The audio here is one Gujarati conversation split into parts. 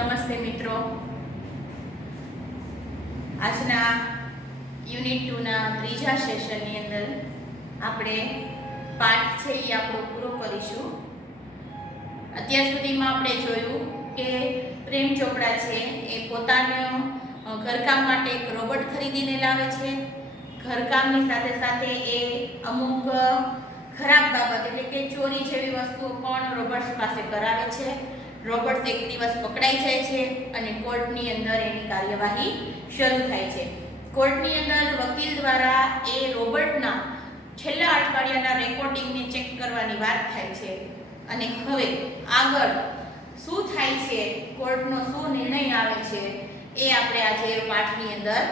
નમસ્તે મિત્રો, આજના યુનિટ 2 ના ત્રીજા સેશનની અંદર આપણે પાઠ છે એ આપણો પૂરો કરીશું. અત્યાર સુધીમાં આપણે જોયું કે પ્રેમ ચોપડા છે એ પોતાનું ઘરકામ માટે એક રોબોટ ખરીદીને લાવે છે. ઘરકામની સાથે સાથે એ અમુક ખરાબ બાબત એટલે કે ચોરી જેવી વસ્તુઓ પણ રોબોટ્સ પાસે કરાવે છે. રોબોટ્સ એક દિવસ પકડાઈ જાય છે અને કોર્ટની અંદર એની કાર્યવાહી શરૂ થાય છે. કોર્ટની અંદર વકીલ દ્વારા એ રોબોટના છેલ્લા અઠવાડિયાના રેકોર્ડિંગને ચેક કરવાની વાત થાય છે અને હવે આગળ શું થાય છે, કોર્ટનો શું નિર્ણય આવે છે એ આપણે આજે પાઠની અંદર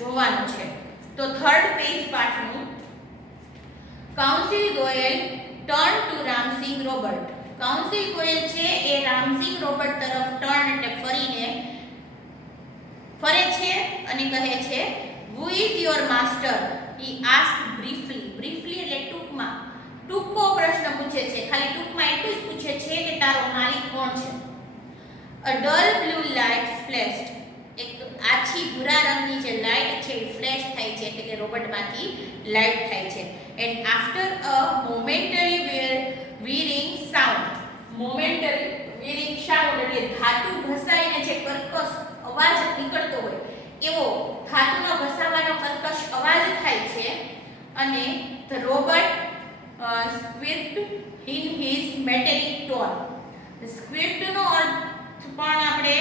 જોવાનું છે. તો થર્ડ પેજ પાઠનું counsel Goyal turn to Ramsingh robot. Counsel Goyal છે એ રામસિંગ રોબોટ તરફ ટર્ન એટલે ફરે છે અને કહે છે, "Who is your master?" He asked briefly. briefly એટલે ટૂંકમાં, ટૂંકો પ્રશ્ન પૂછે છે, ખાલી ટૂંકમાં એટલું જ પૂછે છે કે તારો માલિક કોણ છે. A dull blue light flashed. એક આછી ભૂરા રંગની જે લાઇટ છે એ ફ્લેશ થાય છે એટલે કે રોબોટમાંથી લાઇટ થાય છે. And after a momentary whirring sound. momentary whirring sound એટલે ધાતુ ઘસાઈને જે કર્કશ અવાજ નીકળતો હોય એવો ધાતુનો ઘસાવાનો કર્કશ અવાજ થાય છે અને the robot squeaked in his metallic tone. squeaked નો અર્થ પણ આપણે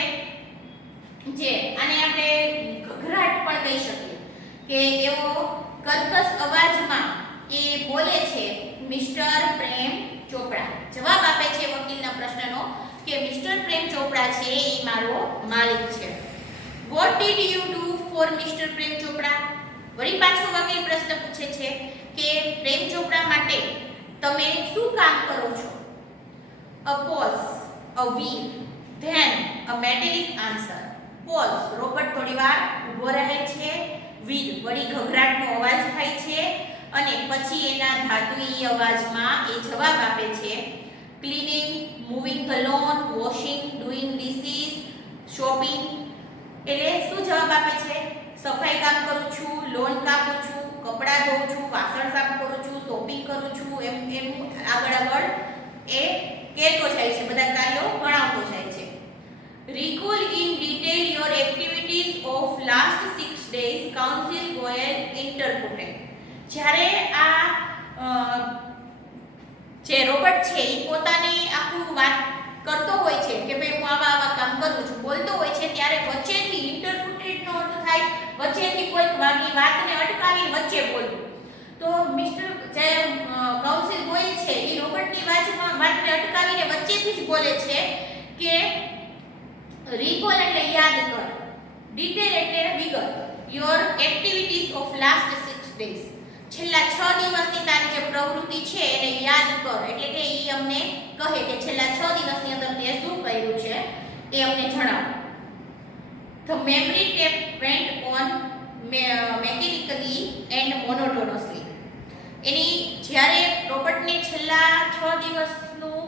આને આપણે ઘઘરાટ પણ કહી શકીએ કે એવો કર્કશ અવાજમાં એ બોલે છે, મિસ્ટર પ્રેમ ચોપડા. જવાબ આપે છે વકીલના પ્રશ્નનો કે મિસ્ટર પ્રેમ ચોપડા છે એ મારો માલિક છે. What did you do for Mr. પ્રેમ ચોપડા? વળી પાછો વકીલ પ્રશ્ન પૂછે છે કે પ્રેમ ચોપડા માટે તમે શું કામ કરો છો? A pause, a wheel, then a metallic answer. Pause, robot થોડીવાર ઊભો રહે છે. wheel, વળી ઘઘરાટનો અવાજ થાય છે અને પછી એના ધાતુઈ અવાજમાં એ જવાબ આપે છે, cleaning, moving the loan, washing, doing dishes, shopping. એટલે શું જવાબ આપે છે? સફાઈ કામ કરું છું, લોન કાપું છું, કપડાં ધોઉં છું, વાસણ સાફ કરું છું, શોપિંગ કરું છું, એમ આગળ એ કહેતો જાય છે, બધા કાર્યો ગણાવતો જાય છે. Recall in detail your activities of last 6 days, Council Goyal interpreted. જ્યારે આ જે રોબોટ છે એ પોતાની આખું વાત કરતો હોય છે કે ભાઈ હું આવા કામ કરું છું, બોલતો હોય છે, ત્યારે વચ્ચેથી ઇન્ટરપ્રિટેડનો અર્થ થાય વચ્ચેથી કોઈક વાતને અટકાવીને વચ્ચે બોલવું. તો મિસ્ટર જે કાઉન્સિલ ગોયલ છે એ રોબોટની વાતને અટકાવીને વચ્ચેથી જ બોલે છે કે recall એટલે યાદ કર, detail એટલે વિગત, your activities of last 6 days. છેલ્લા 6 દિવસની તારી જે પ્રવૃત્તિ છે એને યાદ કર. એટલે કે એ અમને કહે કે છેલ્લા 6 દિવસની અંદર તે શું કર્યું છે એ અમને જણાવ. The memory tape went on mechanically and monotonously. એની જ્યારે રોબોટને છેલ્લા 6 દિવસનું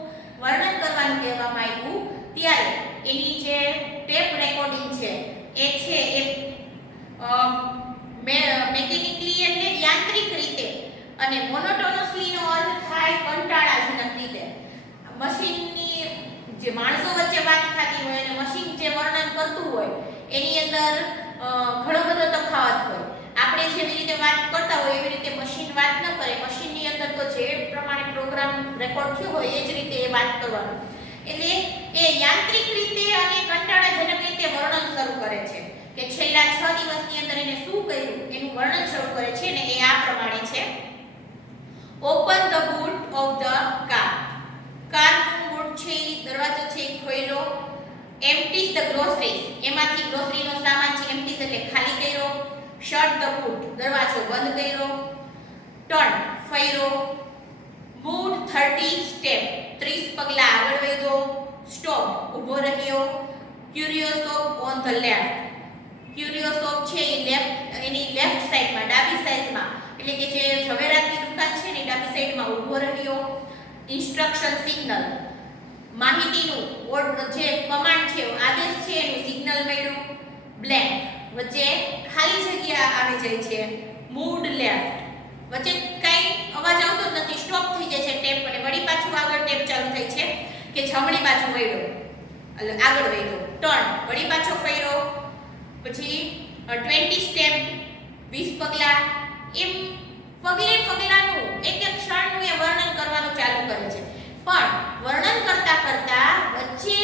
વર્ણન કરવાનું કહેવામાં આવ્યું ત્યારે એની જે ટેપ રેકોર્ડિંગ છે એ મેકેનિકલી એટલે યાંત્રિક રીતે અને મોનોટોનસલી નો અર્થ થાય કંટાળાજનક રીતે. મશીનની જે માણસો વચ્ચે વાત થતી હોય અને મશીન જે વર્ણન કરતું હોય એની અંદર ઘણો બધો તફાવત હોય. આપણે જેવી રીતે વાત કરતા હોય એવી રીતે મશીન વાત ન કરે. મશીનની અંદર તો જે પ્રમાણે પ્રોગ્રામ રેકોર્ડ થયો હોય એ જ રીતે એ વાત કરવાનું. એટલે એ યાંત્રિક રીતે અને કંટાળાજનક રીતે વર્ણન શરૂ કરે છે કે છેલ્લા 6 દિવસની અંદર એને શું કર્યું એનું વર્ણન શરૂ કરે છે ને એ આ પ્રમાણે છે. Open the boot of the car. કારનું બૂટ છે દરવાજો છે ખોલ્યો. Empties the groceries. એમાંથી ગ્રોસરીનો સામાન છે એમ્પ્ટીઝ એટલે ખાલી કર્યો. Shut the boot. દરવાજો બંધ કર્યો. ટર્ન ફર્યો. Move 30 step. 30 પગલા આગળ વધ્યો. સ્ટોપ ઊભો રહ્યો. Curio shop on the left. Curio shop છે એ એની લેફ્ટ સાઈડમાં ડાબી સાઈડમાં એટલે કે જે ઝવેરાતની દુકાન છે ને ડાબી સાઈડમાં ઊભો રહ્યો. Instruction signal. માહિતીનું જે કમાન્ડ છે આદેશ છે એનું સિગ્નલ મળ્યું બ્લેન્ક, વચ્ચે ખાલી જગ્યા આવી જાય છે મૂડ લેફ્ટ, વચ્ચે કઈ અવાજ આવતો જ નથી, સ્ટોપ થઈ જાય છે ટેપ અને વળી પાછું આગળ ટેપ ચાલુ થાય છે કે જમણી બાજુ વળ્યો એટલે આગળ વધ્યો, ટર્ન વળી પાછો ફેર્યો, પછી 20 સ્ટેપ 20 પગલા, એમ પગલે પગલાનું એક એક ક્ષણનું એ વર્ણન કરવાનું ચાલુ કરે છે. પણ વર્ણન કરતા કરતા વચ્ચે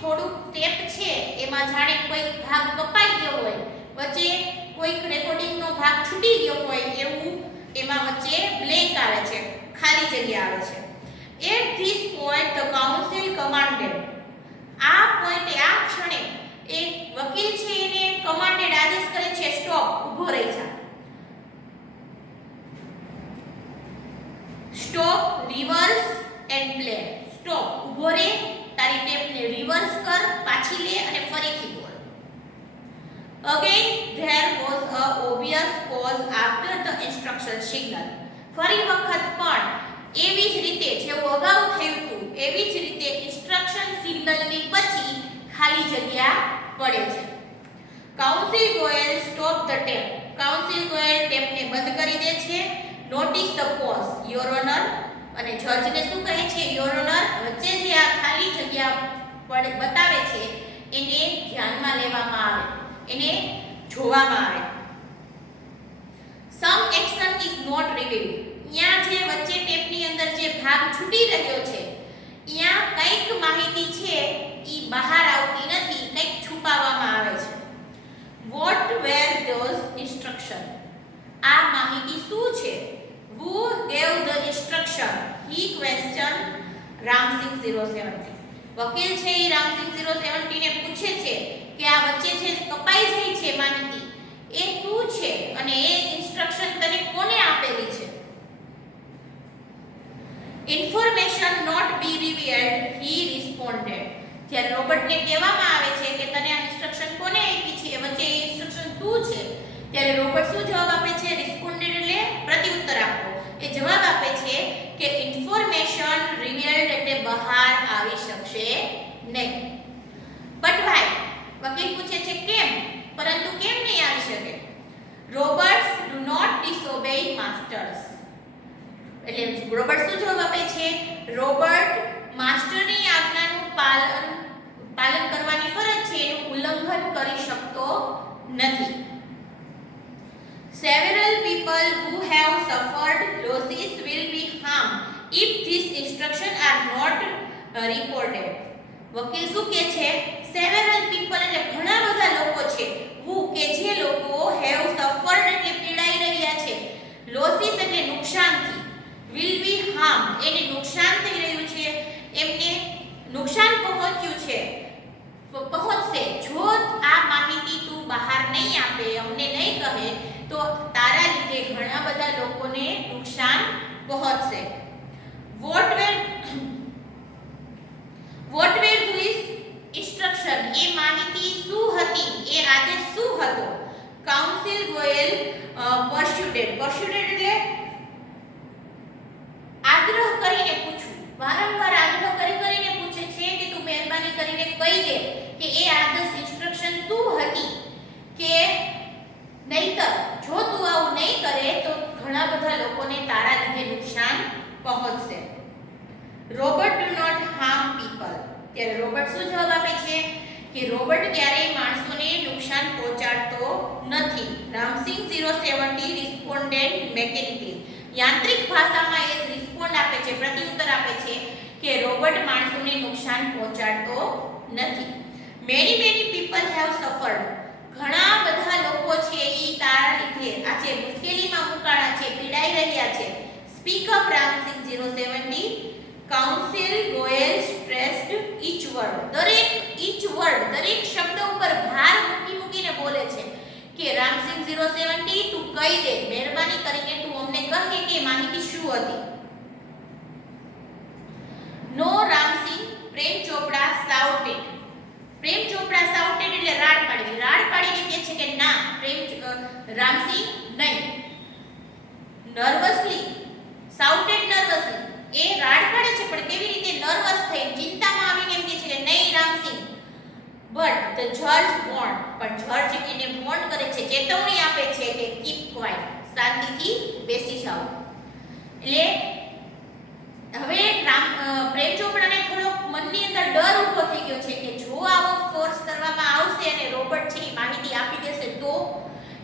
થોડુંક ટેપ છે એમાં જાણે કોઈ ભાગ કપાઈ ગયો હોય, વચ્ચે કોઈક રેકોર્ડિંગનો ભાગ છૂટી ગયો હોય એવું એમાં વચ્ચે બ્લેન્ક આવે છે, ખાલી જગ્યા આવે છે. At this point the counsel commanded, આ પોઈન્ટે આ ક્ષણે એક વકીલ છે એને કમાન્ડેડ આદેશ કરે છે સ્ટોપ, ઊભો રહી જા, stop rivers and play, stop ઊભો રહે, તારી ટેપને રિવર્સ કર, પાછી લે અને ફરીથી બોલ. Again there was a obvious pause after the instruction signal, ફરી વખત પણ એવી જ રીતે જેવું અગાઉ થયું હતું એવી જ રીતે ઇન્સ્ટ્રક્શન સિગ્નલની પછી ખાલી જગ્યા પડે છે. Counsel Goyal stop the tap, counsel Goyal ટેપને બંધ કરી દે છે. Notice the pause your honour, અને જજને શું કહે છે યોર ઓનર, વચ્ચે જે આ ખાલી જગ્યા બતાવે છે એને ધ્યાનમાં લેવામાં આવે, એને જોવામાં આવે. સમ એક્શન ઇઝ નોટ રિવીલ્ડ, ત્યાં જે વચ્ચે ટેપની અંદર જે ભાગ છૂટી રહ્યો છે ત્યાં કંઈક માહિતી છે ઈ બહાર આવતી નથી, કંઈક છુપાવવામાં આવે છે. વોટ વેર ધોઝ ઇન્સ્ટ્રક્શન, આ માહિતી શું છે? Who gave the instruction? He questioned Ram Singh 070. વકીલ છે એ રામસિંગ 070 ને પૂછે છે કે આ વચ્ચે જે કપાઈ જાય છે માહિતી એ શું છે અને એ ઇન્સ્ટ્રક્શન તને કોને આપેલી છે? Information not be revealed, he responded. જ્યારે રોબર્ટને કહેવામાં આવે છે કે તને આ ઇન્સ્ટ્રક્શન કોને આપી છે, વચ્ચે એ ઇન્સ્ટ્રક્શન શું છે, ત્યારે રોબર્ટ શું જવાબ આપે છે? રિસ્પોન્ડેડ એટલે પ્રત્યુત્તર આપો. એ જવાબ આપે છે કે ઇન્ફોર્મેશન રિવીલ્ડ એટલે બહાર આવી શકશે નહીં. બટ વાય, વકીલ પૂછે છે કેમ, પરંતુ કેમ નહીં આવી શકે? રોબર્ટ્સ ડુ નોટ ડિસઓબે માસ્ટર્સ, એટલે રોબર્ટ શું જવાબ આપે છે? રોબર્ટ માસ્ટરની આજ્ઞાનું પાલન કરવાની ફરજ છે એનું ઉલ્લંઘન કરી શકતો નથી. Several people who have suffered losses will be harmed if these instructions are not reported. વકીલ શું કહે છે? several people એટલે ઘણા બધા લોકો છે, who કે જે લોકો have suffered એટલે પીડાઈ રહ્યા છે, losses એટલે નુકસાનથી, will be harmed એને નુકસાન થઈ રહ્યું છે, એમને નુકસાન પહોંચ્યું છે, પહોંચશે જો આ માહિતી તું બહાર નહીં આપે, અમને નહીં કહે તો તારા લીધે ઘણા બધા લોકોને નુકસાન પહોંચશે. વોટ વેર ધીસ ઇન્સ્ટ્રક્શન, એ માહિતી શું હતી, એ આદેશ શું હતો? કાઉન્સિલ ગોયલ પરસ્યુટેડ એટલે આગ્રહ કરીને પૂછવું, વારંવાર આગ્રહ કરીને પૂછે છે કે તું મહેરબાની કરીને કહી દે કે એ આદેશ ઇન્સ્ટ્રક્શન શું હતી, કે નહીતર જો તું આવું નહીં કરે તો ઘણા બધા લોકોને તારા લીધે નુકસાન પહોંચશે. Robert do not harm people, ત્યારે રોબર્ટ શું જવાબ આપે છે કે રોબર્ટ ક્યારેય માણસોને નુકસાન પહોંચાડતો નથી. રામસિંગ 070 રિસ્પોન્ડેડ મેકેનિકલી, યાંત્રિક ભાષામાં એ રિસ્પોન્ડ આપે છે, પ્રત્યુત્તર આપે છે કે રોબર્ટ માણસોને નુકસાન પહોંચાડતો નથી. મેની પીપલ હેવ સફર્ડ, ઘણા બધા લોકો છે ઈ તારા લીધે આજે મુશ્કેલીમાં મુકાણા છે, પીડાઈ રહ્યા છે. Speak up Ramsingh 070. Counsel Goyal stressed each word, દરેક શબ્દ ઉપર ભાર મૂકીને બોલે છે કે રામસિંગ 070 તું કહી દે, મહેરબાની કરીને તું અમને કહે કે માહિતી શું હતી. નો રામસિંગ, પ્રેમ ચોપડા સાઉટેડ, પ્રેમ ચોપડા સાઉટેડ એટલે રાડ પાડીને કહે છે કે ના રામસિંગ નહીં. નર્વસલી સાઉટેડ, નર્વસલી એ રાડ પાડે છે પણ કેવી રીતે? નર્વસ થઈ, ચિંતામાં આવી ધ જજ વોર્ન, પણ જજ એને વોર્ન કરે છે, ચેતવણી આપે છે કે કીપ ક્વાઇટ, શાંતિથી બેસી જાઓ. એટલે હવે પ્રેમ ચોપડાને થોડો મનની અંદર ડર ઊભો થઈ ગયો છે કે જો આવો ફોર્સ કરવામાં આવશે અને રોબર્ટ છે એ માહિતી આપી દેશે તો,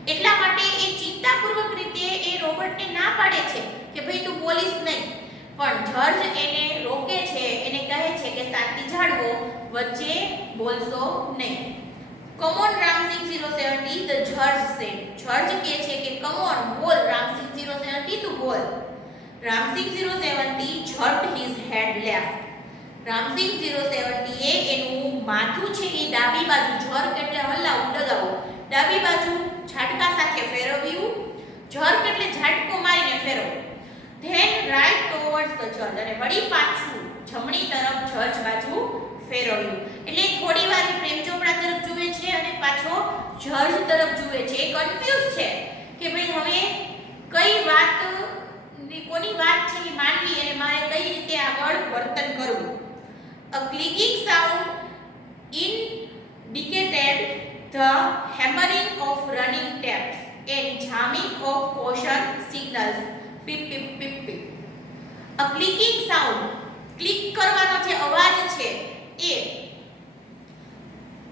એટલા માટે એ ચિંતાપૂર્વક રીતે એ રોબર્ટને ના પાડે છે કે ભાઈ તું બોલીશ નહીં, પણ જજ એને રોકે છે, એને કહે છે કે શાંતિ જાળવો, વચ્ચે બોલશો નહીં. કમ ઓન રામસિંગ 070, ધ જજ સેડ. જજ કહે છે કે કમ ઓન, બોલ રામસિંગ 070, તું બોલ. Ram Singh 070 jerked his head left. Ram Singh 070 એ એનું માથું છે એ ડાબી બાજુ, જર્ક એટલે હલાવવું, ડગાવવું, ડાબી બાજુ ઝાટકા સાથે ફેરવ્યું. જર્ક એટલે ઝાટકો મારીને ફેરવવું. ધેન રાઈટ ટુવર્ડ્સ ધ જજ, અને વળી પાછું જમણી તરફ જજ બાજુ ફેરવ્યું. એટલે થોડી વાર પ્રેમ ચોપડા તરફ જુએ છે અને પાછો જજ તરફ જુએ છે. એ કન્ફ્યુઝ છે કે ભાઈ હવે કઈ વાત, કોની વાત છે એ માનવી અને મારે કઈ રીતે આગળ વર્તન કરવું. A clicking sound indicated the hammering of running taps and jamming of caution signals. Pip pip pip pip. A clicking sound, click કરવાનો જે અવાજ છે એ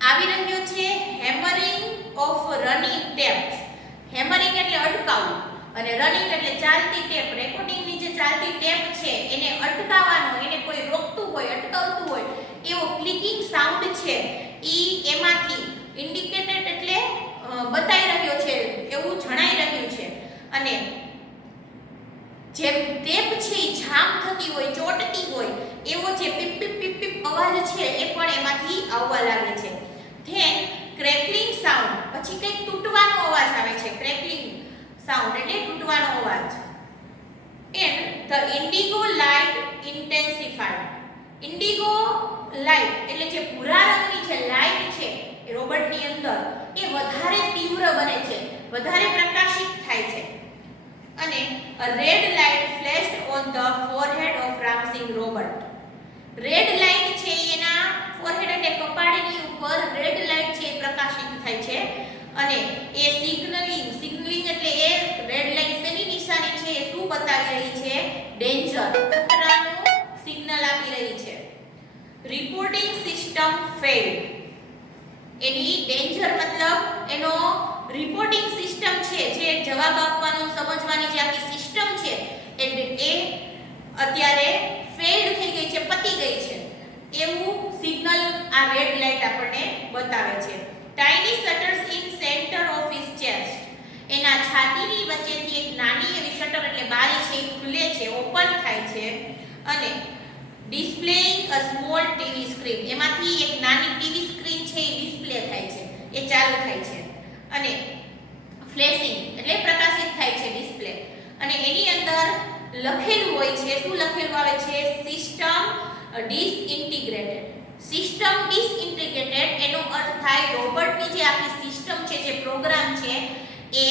આવી રહ્યો છે. Hammering of running taps, hammering એટલે અટકાવવું અને રનિંગ એટલે ચાલતી ટેપ. રેકોર્ડિંગની જે ચાલતી ટેપ છે એને અટકાવવાનો, એને કોઈ રોકતું હોય, અટકાવતું હોય એવો ક્લિકિંગ સાઉન્ડ છે ઈ એમાંથી ઇન્ડિકેટેડ એટલે બતાઈ રહ્યો છે, એવું જણાઈ રહ્યું છે. અને જે ટેપ છે એ જામ થતી હોય, ચોટતી હોય એવો જે પીપ પીપ પીપ પીપ અવાજ છે એ પણ એમાંથી આવવા લાગે છે. ધેન ક્રેકલિંગ સાઉન્ડ, પછી કંઈક તૂટવાનો અવાજ આવે છે. ક્રેકલિંગ સાઉન્ડ એટલે તૂટવાનો અવાજ. And the indigo light intensified. Indigo light એટલે જે ભૂરા રંગની જે લાઇટ છે એ રોબોટની અંદર એ વધારે તીવ્ર બને છે, વધારે પ્રકાશિત થાય છે. અને a red light flashed on the forehead of Ramsing Robert. Red light છે એના ફોરહેડ એટલે કપાળની ઉપર રેડ લાઇટ છે એ પ્રકાશિત થાય છે. અને એ સિગ્નલિંગ એટલે એ રેડ લાઇટ શેની નિશાની છે, એ શું બતાવી રહી છે? ડેન્જર, ખતરાનું સિગ્નલ આપી રહી છે. Reporting system failed. એની ડેન્જર મતલબ એનો રિપોર્ટિંગ સિસ્ટમ છે, જે જવાબ આપવાનું સમજવાની જે આખી સિસ્ટમ છે એ અત્યારે ફેલ્ડ થઈ ગઈ છે, પતી ગઈ છે, એવું સિગ્નલ આ રેડ લાઇટ આપણને બતાવે છે. Tiny shutters in centre of his chest. એના છાતીની વચ્ચેથી એક નાની એવી શટર એટલે બારી છે એ ખુલે છે, ઓપન થાય છે. અને ડિસ્પ્લેઇંગ અ સ્મોલ ટીવી સ્ક્રીન. એમાંથી એક નાની ટીવી સ્ક્રીન છે એ ડિસ્પ્લે થાય છે, એ ચાલુ થાય છે. અને ફ્લેશિંગ એટલે પ્રકાશિત થાય છે ડિસ્પ્લે. અને એની અંદર લખેલું હોય છે, શું લખેલું આવે છે? સિસ્ટમ ડિસઇન્ટિગ્રેટેડ. સિસ્ટમ ડિસઇન્ટિગ્રેટેડ એનો અર્થ થાય રોબોટની જે આખી સિસ્ટમ છે, જે પ્રોગ્રામ છે એ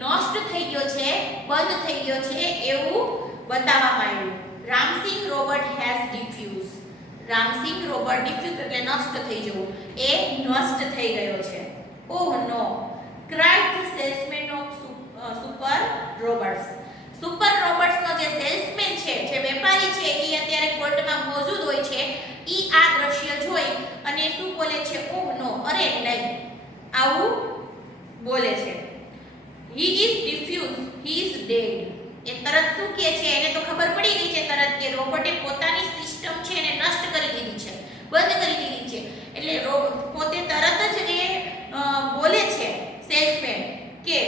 નષ્ટ થઈ ગયો છે, બંધ થઈ ગયો છે એવું બતાવવામાં આવ્યું. Ramsingh robot has defuse. Ramsingh robot defuse એટલે નષ્ટ થઈ જવું, એ નષ્ટ થઈ ગયો છે. Oh no, cried the salesman of super robots. Super રોબોટ્સનો જે સેલ્સમેન છે, જે વેપારી છે, એ અત્યારે કોર્ટમાં મોજૂદ હોય છે. ઈ આ દ્રશ્ય જોઈ અને શું બોલે છે? ઓહ નો, અરે નહીં, આવું બોલે છે. He is defuse, he is dead. એ તરત શું કહે છે? એને તો ખબર પડી ગઈ છે તરત કે રોબોટે પોતાની સિસ્ટમ છે એને નષ્ટ કરી દીધી છે, બંધ કરી દીધી છે. એટલે પોતે તરત જ એ બોલે છે સેલ્સમેન કે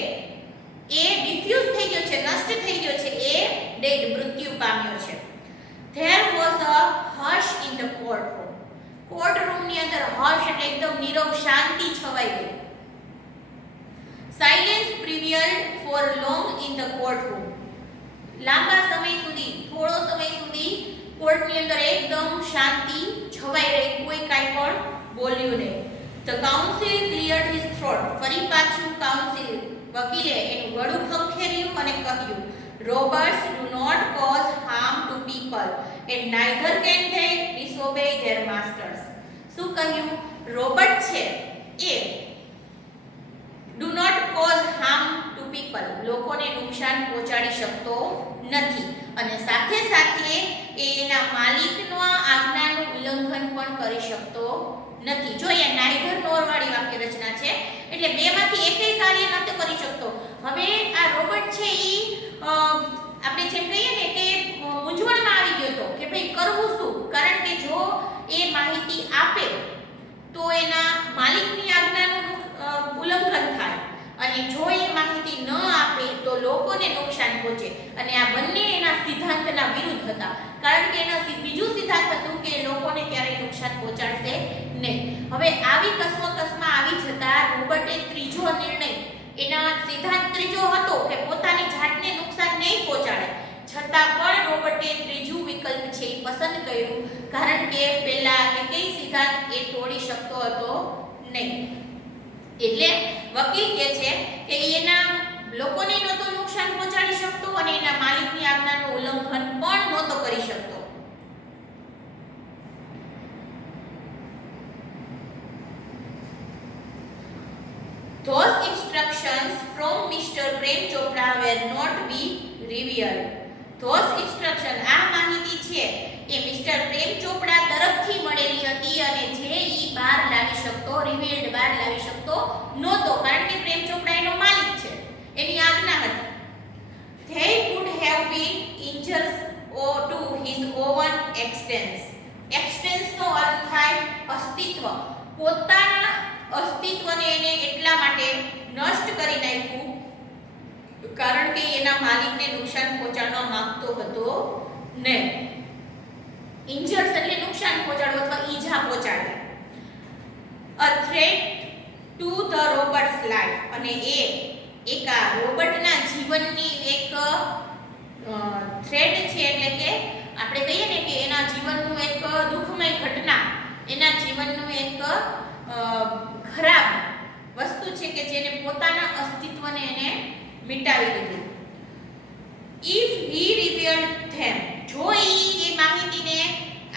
એ ડિફ્યુઝ થઈ ગયો છે, નષ્ટ થઈ ગયો છે, એ ડેડ, મૃત્યુ પામ્યો છે. There was a hush in the courtroom. Courtroom ની અંદર હર્ષ એટલે એકદમ નીરવ શાંતિ છવાઈ ગઈ. Silence prevailed for long in the courtroom. લાંબા સમય સુધી, થોડો સમય સુધી કોર્ટની અંદર એકદમ શાંતિ છવાઈ રહી, કોઈ કાંઈ પણ બોલ્યું નહીં. The counsel cleared his throat. ફરી પાછું કાઉન્સિલ વકીલે એનું ગળું ખંખેર્યું અને કહ્યું, robots do not cause harm to people and neither can they disobey their masters. શું કહ્યું? રોબોટ છે એ do not cause harm to people, લોકોને નુકસાન પહોંચાડી શકતો નથી, અને સાથે સાથે એ એના માલિકના આજ્ઞાનું ઉલ્લંઘન પણ કરી શકતો નથી. જો એ નાઈધર નોર વાળી વાક્ય રચના છે, એટલે બેમાંથી એકેય કાર્ય નથી કરી શકતો. હવે આ રોબોટ છે ઈ આપણે જેમ કહીએ ને કે મૂંઝવણમાં આવી ગયો હતો કે ભાઈ કરવું શું, કારણ કે જો એ માહિતી આપે તો એના માલિકની આજ્ઞાનું ઉલ્લંઘન થાય, અને જો એ માહિતી ન આપે તો લોકોને નુકસાન પહોંચે, અને આ બંને એના સિદ્ધાંતના વિરુદ્ધ હતા, કારણ કે એના બીજું સિદ્ધાંત હતું કે લોકોને ક્યારેય નુકસાન પહોંચાડશે નહીં. હવે આવી કસમકસમાં આવી જતા રોબર્ટે ત્રીજો નિર્ણય, એના સિદ્ધાંત ત્રીજો હતો કે પોતાની જાતને નુકસાન નહીં પહોંચાડે, છતાં પણ રોબર્ટે ત્રીજું વિકલ્પ છે એ પસંદ કર્યું, કારણ કે પહેલા એકેય સિદ્ધાંત એ તોડી શકતો હતો નહીં. એટલે વકીલ કહે છે કે એના લોકોને નહોતો નુકસાન પહોંચાડી શકતો અને એના માલિકની આજ્ઞાનું ઉલ્લંઘન પણ નહોતો કરી શકતો. Those instructions from Mr. Prem Chopra were not be revealed. Those instructions, આ માહિતી છે એ મિસ્ટર પ્રેમ ચોપડા તરફથી મળેલી હતી, અને જે ઈ બહાર લાવી શકતો, રિવીલ્ડ બહાર લાવી શકતો નહોતો, કારણ કે પ્રેમ ચોપડા એનો માલિક છે, એની આજ્ઞા હતી. They could have been injures to his own existence. Existence નો અર્થ થાય અસ્તિત્વ. પોતાના અસ્તિત્વને એને એટલા માટે નષ્ટ કરી નાખ્યું કારણ કે એના માલિકને નુકસાન પહોંચાડવા માંગતો હતો નહીં. ઇન્જર્સ એટલે નુકસાન પહોંચાડવું અથવા ઈજા પહોંચાડવી. A threat to the Robert's life, અને એ એક આ રોબર્ટના જીવનની એક થ્રેટ છે, એટલે કે આપણે કહીએ ને કે એના જીવનનું એક દુઃખમય ઘટના, એના જીવનનું એક ખરાબ વસ્તુ છે કે જેને પોતાના અસ્તિત્વને એને મિટાવી દીધું. ઇફ હી રિવીલ્ડ ધેમ, જો એ માહિતીને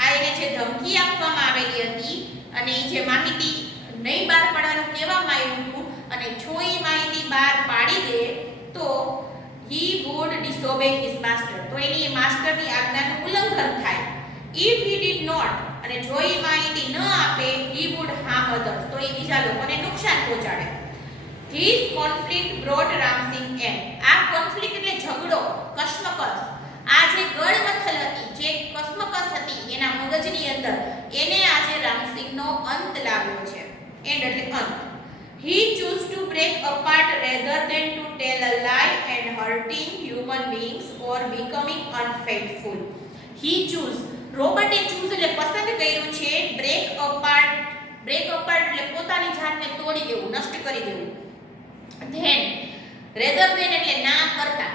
એને જે ધમકી આપવામાં આવેલી હતી અને એ જે માહિતી નહીં બહાર પાડવાનું કહેવામાં આવ્યું હતું, અને જો એ માહિતી બહાર પાડી દે તો હી વુડ ડિસઓબે હિઝ માસ્ટર, તો એની માસ્ટરની આજ્ઞાનું ઉલ્લંઘન થાય. ઇફ હી ડીડ નોટ, અને જો એ માહિતી ન આપે, હી વુડ હાર્મ અધર્સ, તો એ બીજા લોકોને નુકસાન પહોંચાડે. His conflict brought Ramsing end. આ કોન્ફ્લિક્ટ એટલે ઝઘડો, કશ્મકશ, આ જે ગળમથલ હતી, જે કશ્મકશ હતી એના મગજની અંદર, એને આજે રામસિંહનો અંત લાવ્યો છે. એન્ડ એટલે અંત. He chose to break apart rather than to tell a lie and hurting human beings or becoming unfaithful. He chose, રોબર્ટે ચૂઝ એટલે પસંદ કર્યું છે બ્રેક અપાર્ટ. બ્રેક અપાર્ટ એટલે પોતાની જાતને તોડી દેવું, નષ્ટ કરી દેવું. ધેન રેધર ધેન એટલે ના કરતા.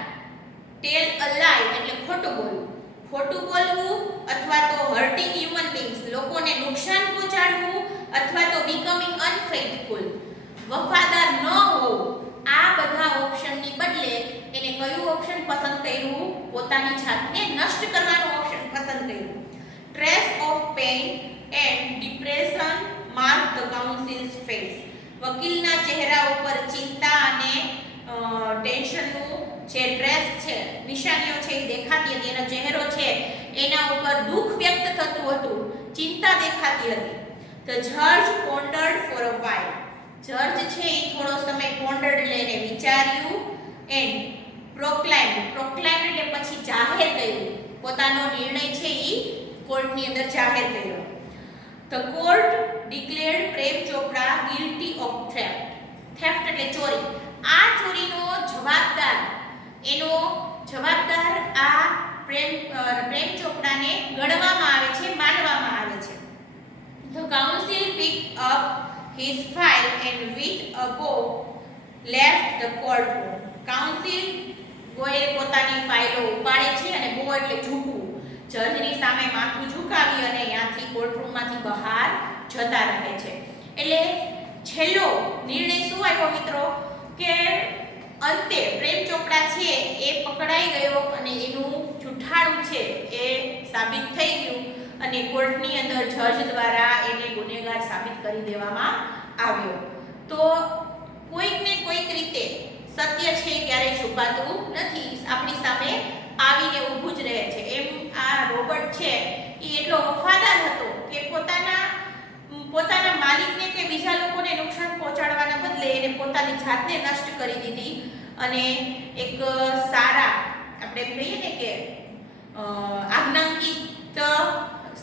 ટેલ અ લાઈ એટલે ખોટું બોલવું. ખોટું બોલવું અથવા તો હર્ટિંગ હ્યુમન બીંગ્સ, લોકોને નુકસાન પહોંચાડવું, અથવા તો બીકમિંગ અનફેથફુલ, વફાદાર ન હોવું. આ બધા ઓપ્શનની બદલે એને કયું ઓપ્શન પસંદ કર્યું? પોતાની જાતને નષ્ટ કરવાનું ઓપ્શન પસંદ કર્યું. Trace of pain and depression mark the counsel's face. વકીલના ચહેરા ઉપર ચિંતા અને ટેન્શનનું જે ટ્રેસ છે, નિશાનીઓ છે એ દેખાતી હતી. એનો ચહેરો છે એના ઉપર દુઃખ વ્યક્ત થતું હતું, ચિંતા દેખાતી હતી. ધ જજ પોન્ડર્ડ ફોર અ વાઇલ. જજ છે એ થોડો સમય પોન્ડર્ડ લઈને વિચાર્યું. એન્ડ પ્રોક્લાઇમ્ડ. પ્રોક્લાઇમ્ડ એટલે પછી જાહેર કર્યું, પોતાનો નિર્ણય છે એ કોર્ટની અંદર જાહેર કર્યો. The court declared Prem Chopra guilty of theft. Theft એટલે ચોરી. આ ચોરીનો જવાબદાર, એનો જવાબદાર આ પ્રેમ ચોપડાને ગણવામાં આવે છે, માનવામાં આવે છે. The council picked up his file and with a bow left the courtroom. Counsel Goyal પોતાની ફાઇલો ઉપાડે છે અને બો એટલે ઝૂકવું, જજની સામે માથું ઝુકાવી અને ત્યાંથી કોર્ટરૂમમાંથી બહાર જતા રહે છે. એટલે છેલ્લો નિર્ણય શું આવ્યો મિત્રો કે અંતે પ્રેમ ચોપડા છે એ પકડાઈ ગયો અને એનું જૂઠાણું છે એ સાબિત થઈ ગયું, અને કોર્ટની અંદર જજ દ્વારા એને ગુનેગાર સાબિત કરી દેવામાં આવ્યો. તો કોઈક ને કોઈક રીતે સત્ય છે ક્યારેય છુપાતું નથી, આપણી સામે આવીને ઊભું જ રહે છે. એમ આ રોબર્ટ છે એ એટલો વફાદાર હતો કે પોતાના માલિકને કે બીજા લોકોને નુકસાન પહોંચાડવાના બદલે એને પોતાની જાતને નષ્ટ કરી દીધી અને એક સારા, આપણે કહીએ ને કે આજ્ઞાંકિત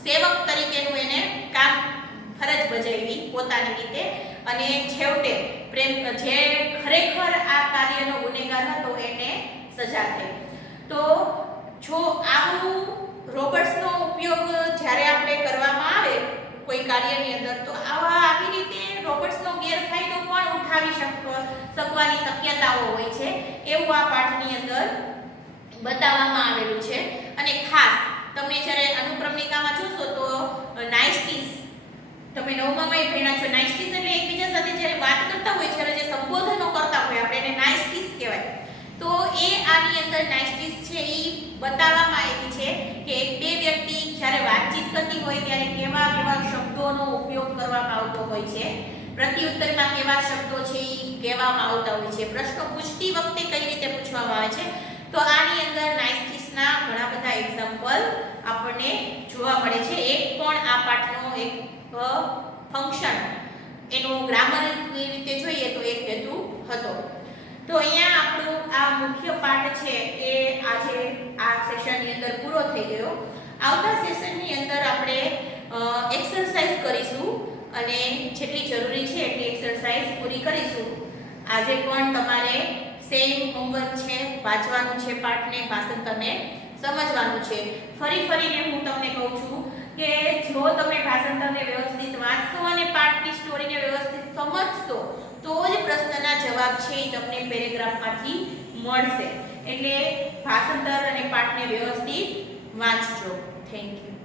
સેવક તરીકેનું એને કામ ફરજ બજાવી પોતાની રીતે. અને છેવટે જે ખરેખર આ કાર્યનો ગુનેગાર હતો એને સજા થઈ. તો જો આવું રોબોટ્સનો ઉપયોગ જ્યારે આપણે કરવામાં આવે કોઈ કાર્યની અંદર, તો આવી રીતે રોબોટ્સનો ગેરફાયદો પણ ઉઠાવી શકવાની શક્યતાઓ હોય છે, એવું આ પાઠની અંદર બતાવવામાં આવેલું છે. અને ખાસ તમે જ્યારે અનુક્રમણિકામાં જોશો તો નાઇસ્ટીસ, તમે નવમામાં ભણ્યા છો, નાઇસ્ટીસ એટલે એકબીજા સાથે જ્યારે વાત કરતા હોય, જ્યારે જે સંબોધનો કરતા હોય આપણે એને નાઇસ્ટીસ કહેવાય. તો એ આની અંદર નાઇસ્ટીસ છે એ બતાવવામાં આવી છે કે બે વ્યક્તિ જ્યારે વાતચીત કરતી હોય ત્યારે કેવા કેવા શબ્દોનો ઉપયોગ કરવામાં આવતો હોય છે, પ્રત્યુત્તરમાં કેવા શબ્દો છે એ કહેવામાં આવતા હોય છે, પ્રશ્નો પૂછતી વખતે કઈ રીતે પૂછવામાં આવે છે. તો આની અંદર નાઇસ્ટીસના ઘણા બધા એક્ઝામ્પલ આપણને જોવા મળે છે. એક પણ આ પાઠનો એક ફંક્શન એનું ગ્રામરની રીતે જોઈએ તો એક હેતુ હતો. તો અહીંયા આપણું આ મુખ્ય પાઠ છે એ આજે આ સેશનની અંદર પૂરો થઈ ગયો. આવતા સેશનની અંદર આપણે એક્સરસાઇઝ કરીશું અને જેટલી જરૂરી છે એટલી એક્સરસાઇઝ પૂરી કરીશું. આજે પણ તમારે સેમ હોમવર્ક છે, વાંચવાનું છે, પાઠને ભાષાંતરને સમજવાનું છે. ફરીને હું તમને કહું છું કે જો તમે ભાષાંતરને વ્યવસ્થિત વાંચશો અને પાઠની સ્ટોરીને વ્યવસ્થિત સમજશો તો જ પ્રશ્નના જવાબ છે એ તમને પેરેગ્રાફમાંથી મળશે. એટલે ભાષાંતર અને પાઠને વ્યવસ્થિત વાંચજો. Thank you.